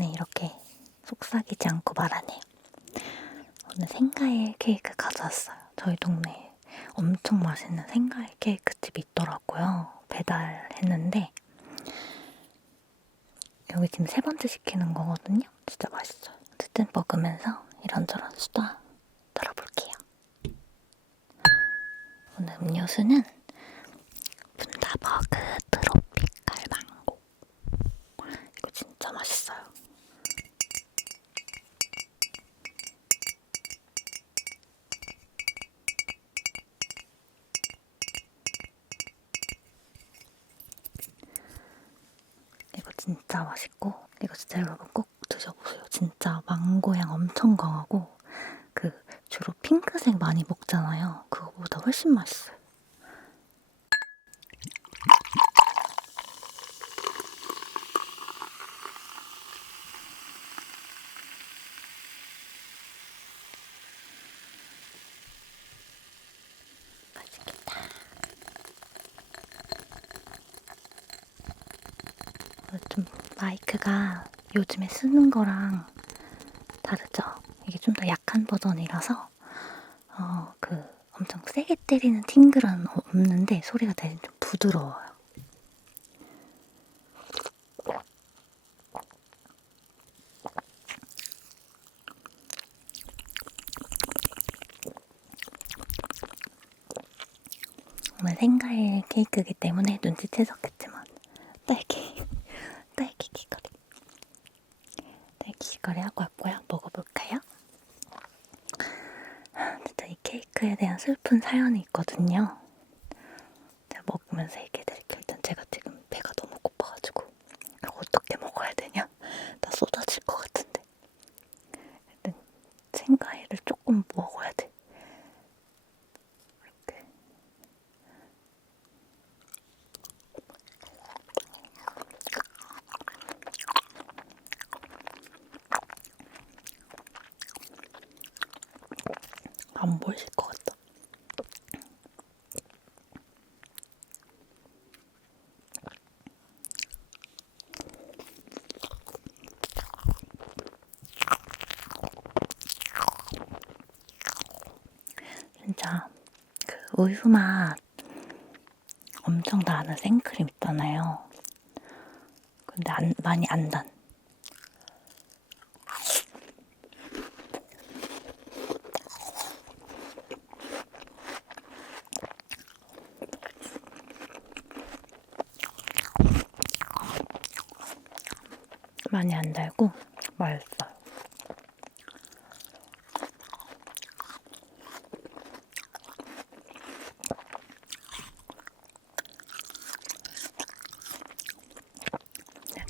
오랜만에 이렇게 속삭이지 않고 말하네요. 오늘 생과일 케이크 가져왔어요. 저희 동네에 엄청 맛있는 생과일 케이크 집이 있더라고요. 배달했는데 여기 지금 3번째 시키는 거거든요. 진짜 맛있어요. 어쨌든 먹으면서 이런저런 수다 들어볼게요. 오늘 음료수는 분다버그 트로피칼 망고. 이거 진짜 맛있어요. 이거 진짜 맛있고 이거 진짜 여러분 꼭 드셔보세요. 진짜 망고향 엄청 강하고 그 주로 핑크색 많이 먹잖아요. 그거보다 훨씬 맛있어요. 맛있겠다. 좀 마이크가 요즘에 쓰는 거랑 다르죠? 이게 좀 더 약한 버전이라서 엄청 세게 때리는 팅글은 없는데 소리가 되게 좀 부드러워요. 오늘 생과일 케이크이기 때문에 눈치채셨겠지만 딸기 귀걸이 하고 왔고요. 먹어볼까요? 진짜 이 케이크에 대한 슬픈 사연이 있거든요. 제가 먹으면서 얘기해드릴게요. 일단 제가 지금 배가 너무 고파가지고 어떻게 먹어야 되냐? 나 쏟아질 것 같은데. 일단 생과일을 조금 먹어야 돼. 이렇게. 안 보이실 것 같다. 진짜 그 우유 맛 엄청 나는 생크림 있잖아요. 근데 많이 안 단. 많이 안 달고 맛있어요.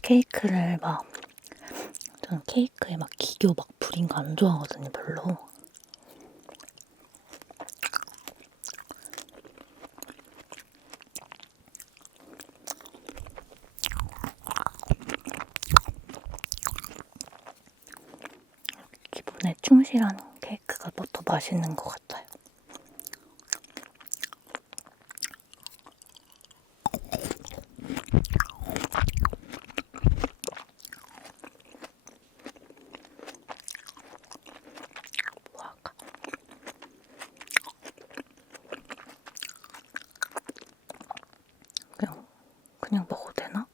케이크를 저는 케이크에 기교 부린 거 안 좋아하거든요, 별로. 기본에 충실한 케이크가 더 맛있는 것 같아요. 뭐 할까? 그냥 먹어도 되나?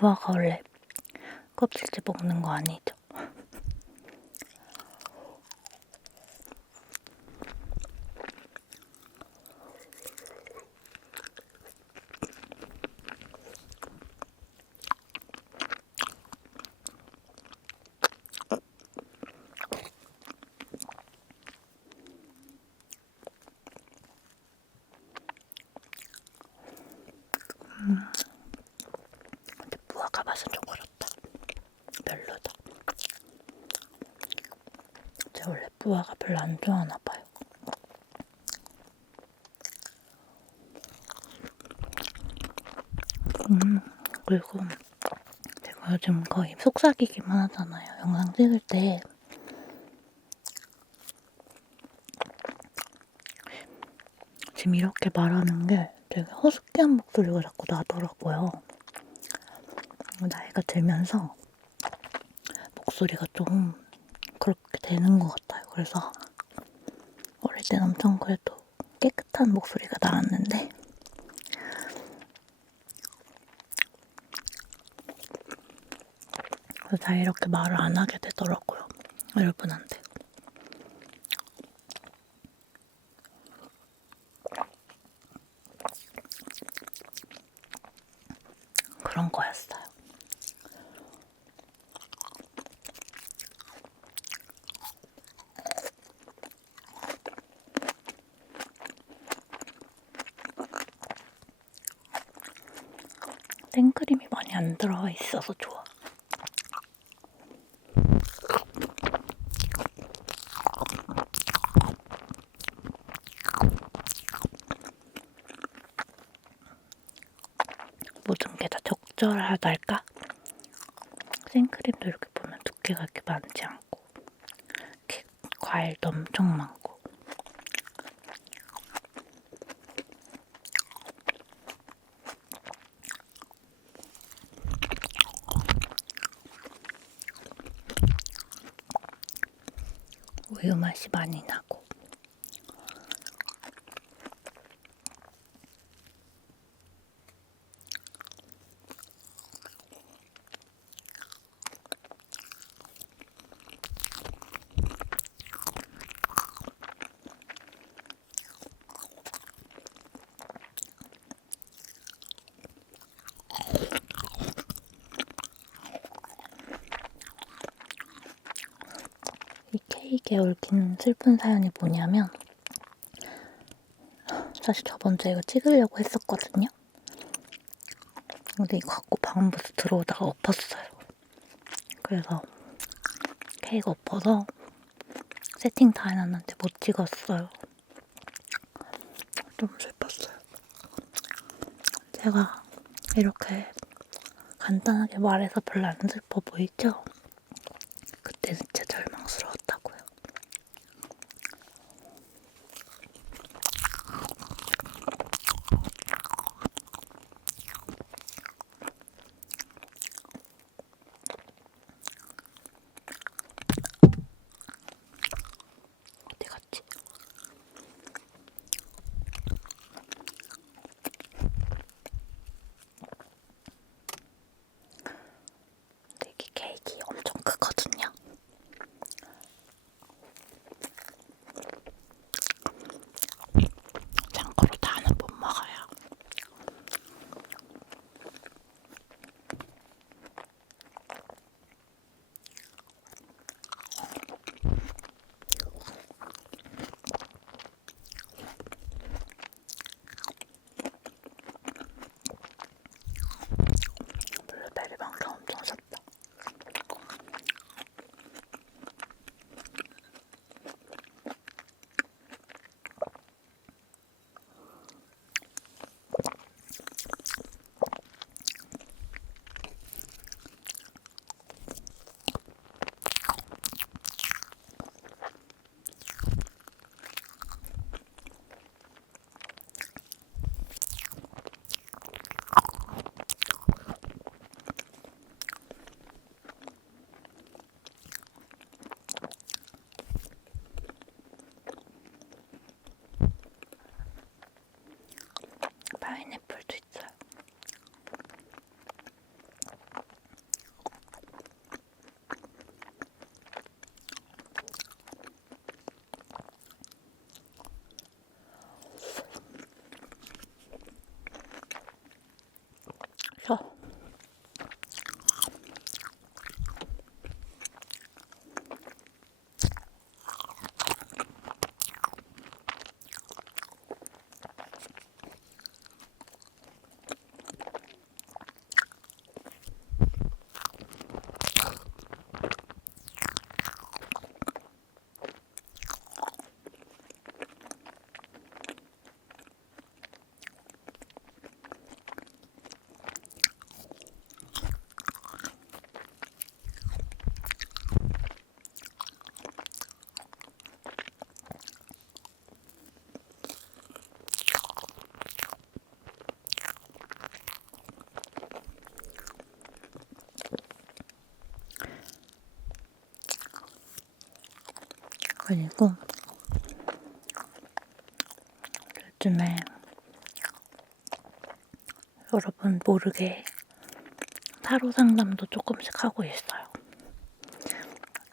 무화과 원래 껍질째 먹는 거 아니죠? 근데 무화과 맛은 좀 그렇다. 별로다. 제가 원래 무화과 별로 안 좋아하나 봐요. 그리고 제가 요즘 거의 속삭이기만 하잖아요. 영상 찍을 때. 지금 이렇게 말하는 게 되게 허스키한 목소리가 자꾸 나더라고요. 나이가 들면서 목소리가 좀 그렇게 되는 것 같아요. 그래서 어릴 땐 엄청 그래도 깨끗한 목소리가 나왔는데 잘 이렇게 말을 안 하게 되더라고요. 여러분한테. 그런 거였어요. 생크림이 많이 안 들어가 있어서 좋아. 모든 게 다 적절하달까? 생크림도 이렇게 보면 두께가 이렇게 많지 않고 이렇게 과일도 엄청 많고 우유 맛이 많이 나고 이 케이크에 얽힌 슬픈 사연이 뭐냐면 사실 저번 주에 이거 찍으려고 했었거든요. 근데 이거 갖고 방음부스 들어오다가 엎었어요. 그래서 케이크 엎어서 세팅 다 해놨는데 못 찍었어요. 좀 슬펐어요. 제가 이렇게 간단하게 말해서 별로 안 슬퍼 보이죠? 그때는 진짜 절망스러웠다고요. 어디 갔지? 근데 이게 케이크 그리고 요즘에 여러분 모르게 타로 상담도 조금씩 하고 있어요.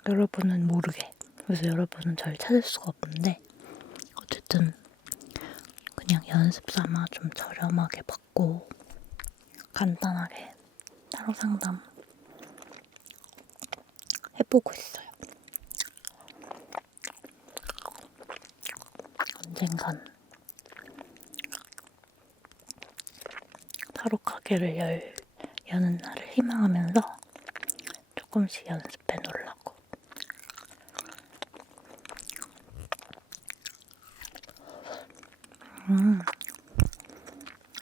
여러분은 모르게. 그래서 여러분은 저를 찾을 수가 없는데 어쨌든 그냥 연습 삼아 좀 저렴하게 받고 간단하게 타로 상담 해보고 있어요. 언젠간 타로 가게를 여는 날을 희망하면서 조금씩 연습해 놓으려고.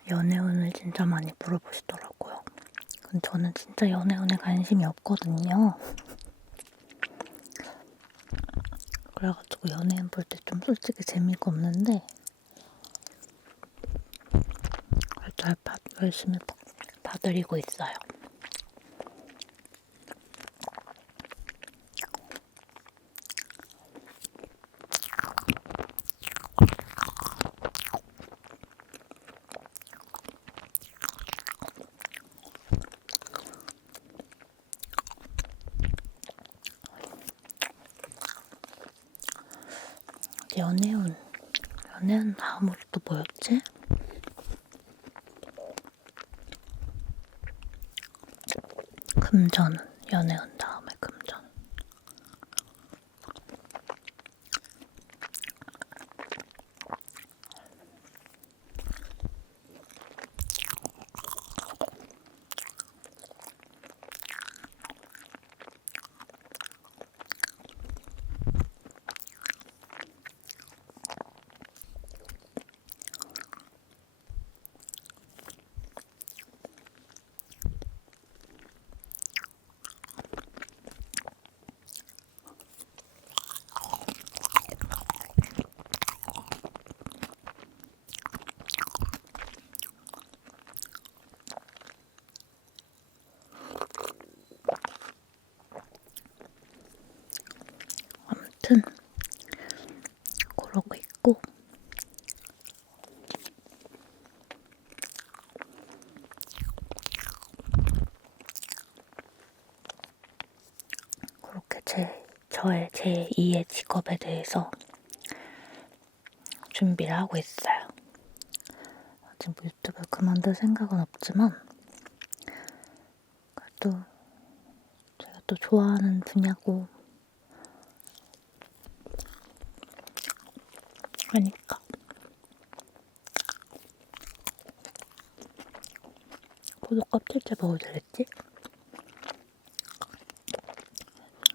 연애운을 진짜 많이 물어보시더라고요. 저는 진짜 연애운에 관심이 없거든요. 그래가지고 연예인 볼 때 좀 솔직히 재미가 없는데 잘 열심히 봐드리고 있어요. 연애운 다음으로 또 뭐였지? 금전, 연애운 다음에 금전. 아무튼 그러고 있고 그렇게 저의 제2의 직업에 대해서 준비를 하고 있어요. 아직 뭐 유튜브 그만둘 생각은 없지만 그래도 제가 또 좋아하는 분야고 하니까 포도 껍질째 먹어도 되겠지?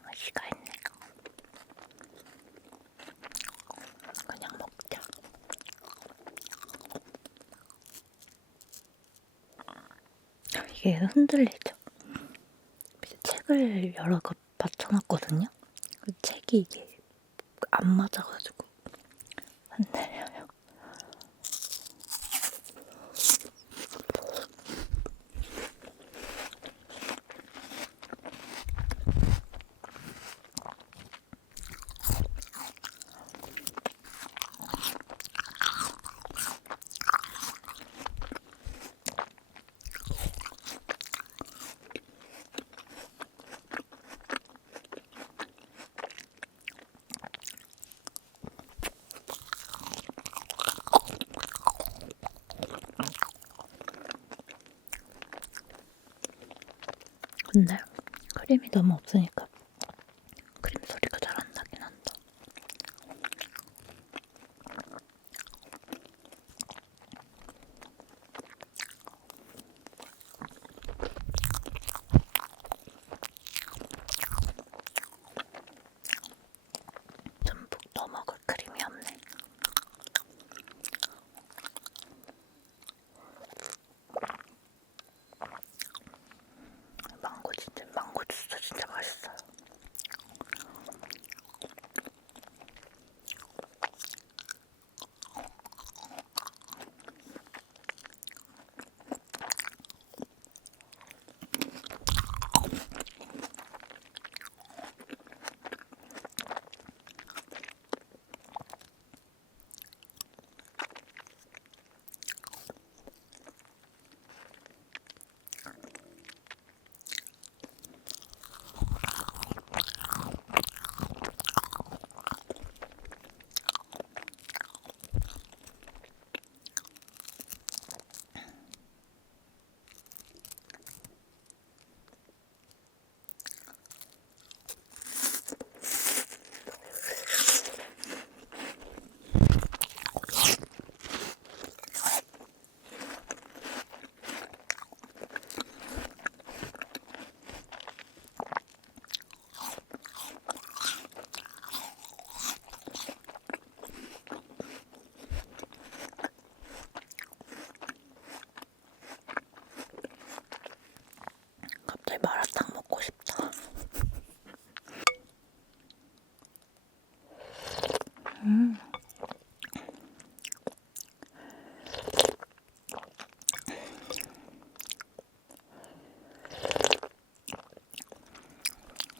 맛이가 있네. 그냥 먹자. 이게 흔들리죠? 책을 여러 권 받쳐놨거든요? 그 책이 이게 안 맞아가지고 흔들려요. 근데 크림이 너무 없으니까 크림 소리가 잘 안 나긴 한다. 듬뿍 더 먹을 크림이 없네. 망고 주스 진짜 맛있어요.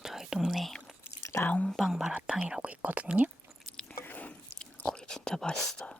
저희 동네 라옹방 마라탕이라고 있거든요. 거기 진짜 맛있어요.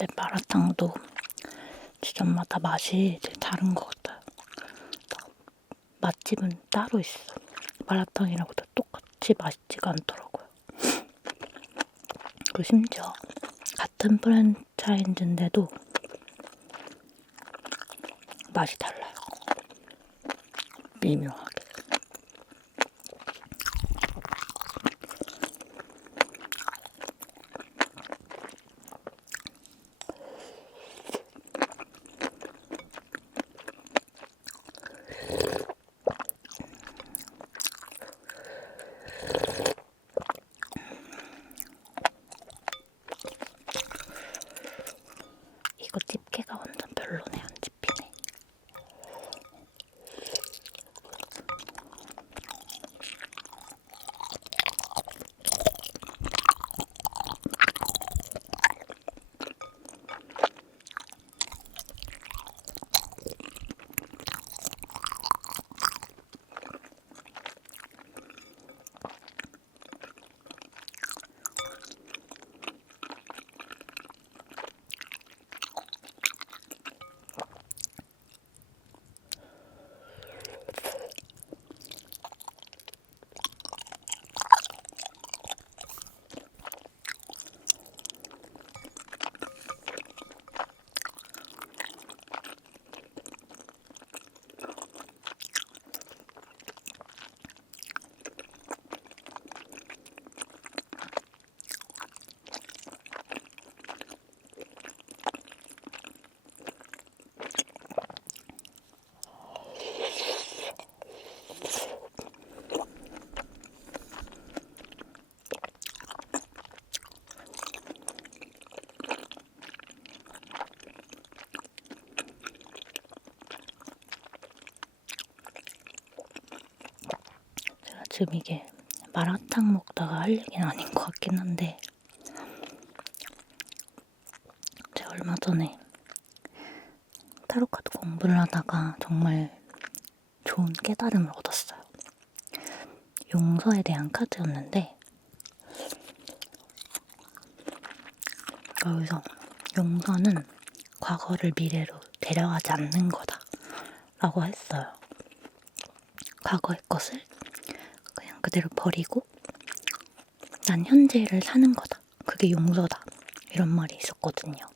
근데 마라탕도 지점마다 맛이 되게 다른 것 같아요. 맛집은 따로 있어. 마라탕이라고 다 똑같이 맛있지가 않더라고요. 그리고 심지어 같은 프랜차이즈인데도 맛이 달라요. 미묘하게. 이거 집게가 완전 별로네. 안 집히네. 지금 이게 마라탕 먹다가 할 얘기는 아닌 것 같긴 한데 제가 얼마 전에 타로카드 공부를 하다가 정말 좋은 깨달음을 얻었어요. 용서에 대한 카드였는데 여기서 용서는 과거를 미래로 데려가지 않는 거다 라고 했어요. 과거의 것을 그냥 그대로 버리고 난 현재를 사는 거다. 그게 용서다. 이런 말이 있었거든요.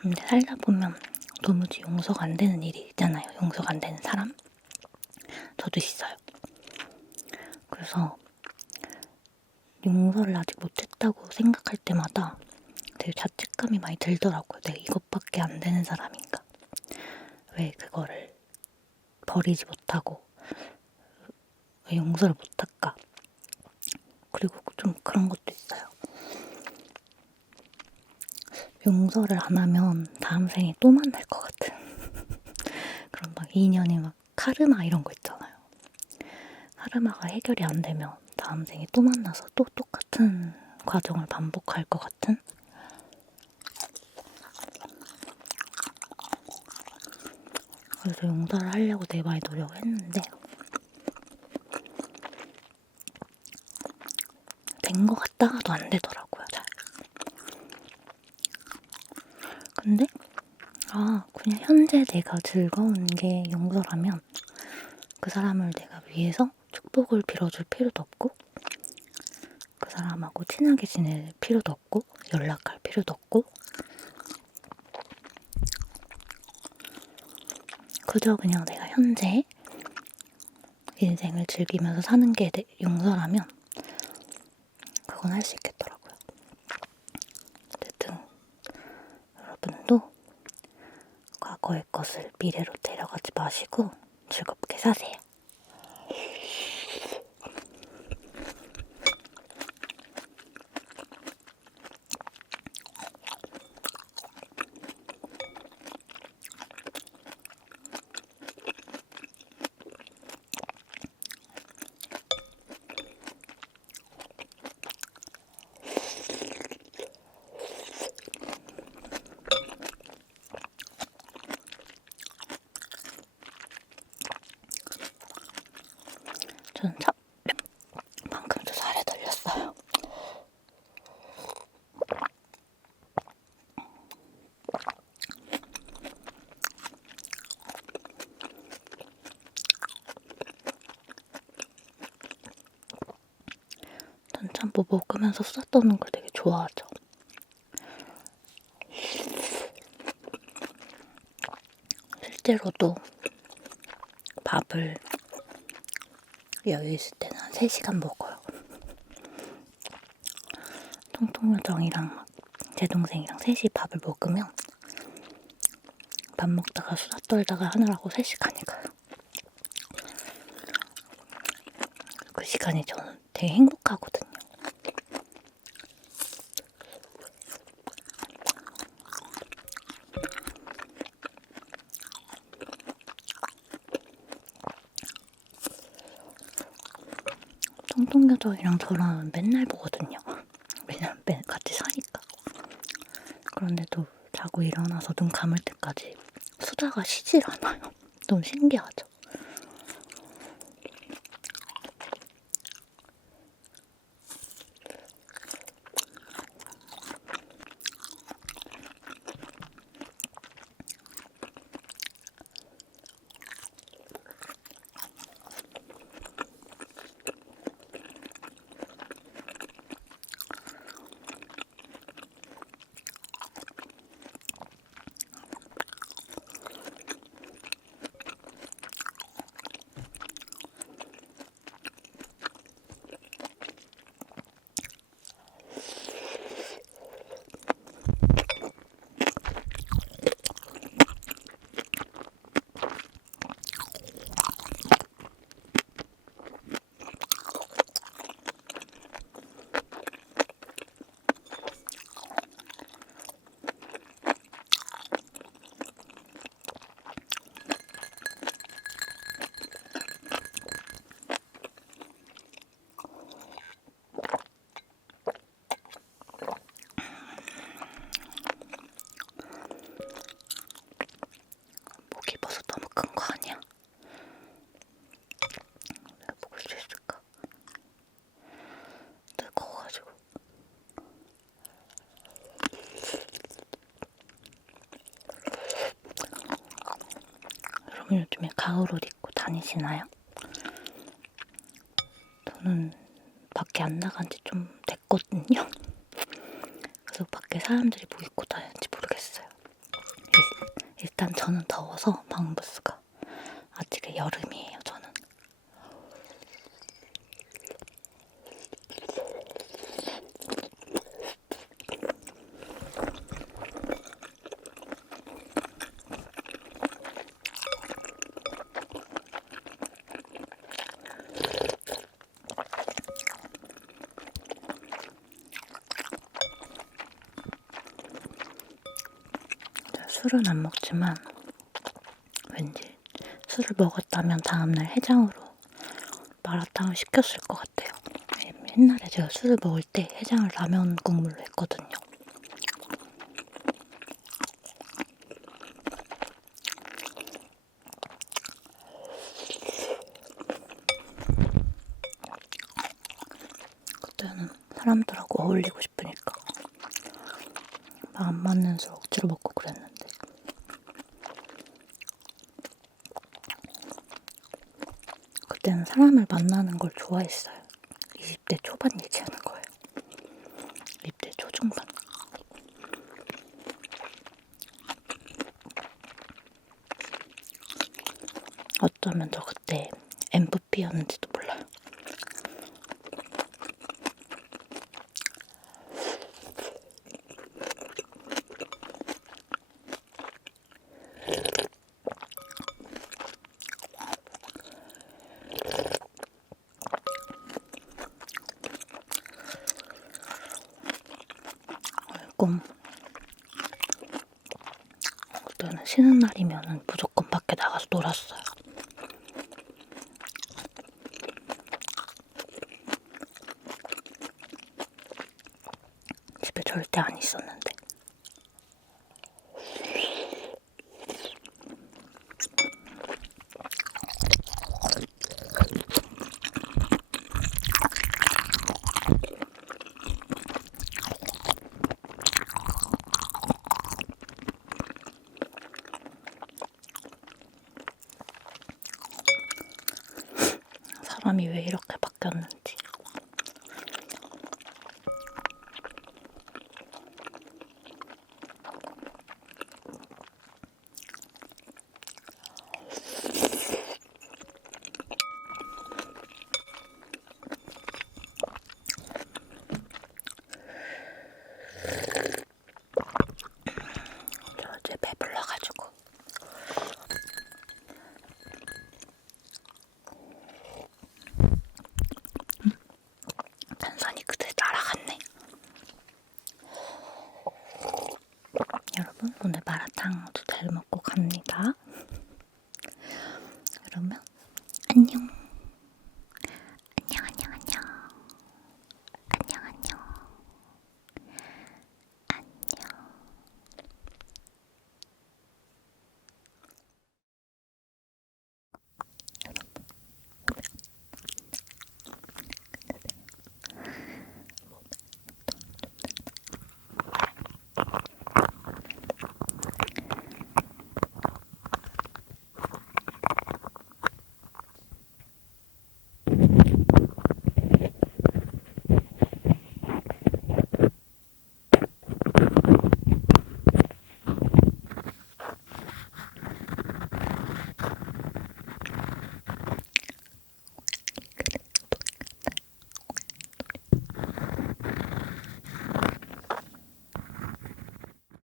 근데 살다 보면 도무지 용서가 안 되는 일이 있잖아요. 용서가 안 되는 사람? 저도 있어요. 그래서 용서를 아직 못했다고 생각할 때마다 되게 자책감이 많이 들더라고요. 내가 이것밖에 안 되는 사람인가? 왜 그거를 버리지 못하고 왜 용서를 못할까? 그리고 좀 그런 것도 있어요. 용서를 안 하면 다음 생에 또 만날 것 같은 그런 막 인연이 막 카르마 이런 거 있잖아요. 카르마가 해결이 안 되면 다음 생에 또 만나서 또 똑같은 과정을 반복할 것 같은? 그래서 용서를 하려고 되게 많이 노력을 했는데 된 것 같다가도 안 되더라고요, 잘. 근데 그냥 현재 내가 즐거운 게 용서라면 그 사람을 내가 위해서 축복을 빌어줄 필요도 없고 그 사람하고 친하게 지낼 필요도 없고 연락할 필요도 없고 그저 그냥 내가 현재 인생을 즐기면서 사는 게 용서라면 그건 할 수 있겠더라고요. 어쨌든 여러분도 과거의 것을 미래로 데려가지 마시고 즐겁게 사세요. 저는 방금도 살에 들렸어요. 뭐 먹으면서 수다 떠는 걸 되게 좋아하죠. 실제로도 밥을 여유 있을 때는 한 3시간 먹어요. 통통요정이랑 제 동생이랑 셋이 밥을 먹으면 밥 먹다가 수다 떨다가 하느라고 3시간이 가요. 그 시간이 저는 되게 행복하거든요. 통통요정이랑 저랑 맨날 보거든요. 왜냐면 같이 사니까. 그런데도 자고 일어나서 눈 감을 때까지 수다가 쉬질 않아요. 너무 신기하죠? 목이 벌써 너무 큰 거 아니야? 내가 먹을 수 있을까? 뜨거워가지고. 여러분 요즘에 가을 옷 입고 다니시나요? 저는 밖에 안 나간 지 좀 됐거든요. 그래서 밖에 사람들이 뭐 입고 다니는지 모르겠어요. 일단 저는 더워서 방부스가 아직은 여름이에요. 저는. 술은 안 먹지만 왠지 술을 먹었다면 다음날 해장으로 마라탕을 시켰을 것 같아요. 옛날에 제가 술을 먹을 때 해장을 라면 국물로 했거든요. 그때는 사람들하고 어울리고 싶으니까 안 맞는 술 억지로 먹고 그랬는데 그때는 사람을 만나는 걸 좋아했어요. 20대 초반 얘기하는 거예요. 20대 초중반. 어쩌면 저 그때 MVP였는지도 몰라요. 조금 그때는 쉬는 날이면 무조건 밖에 나가서 놀았어요. 집에 절대 안 있었는데. 사람이 왜 이렇게 바뀌었는지.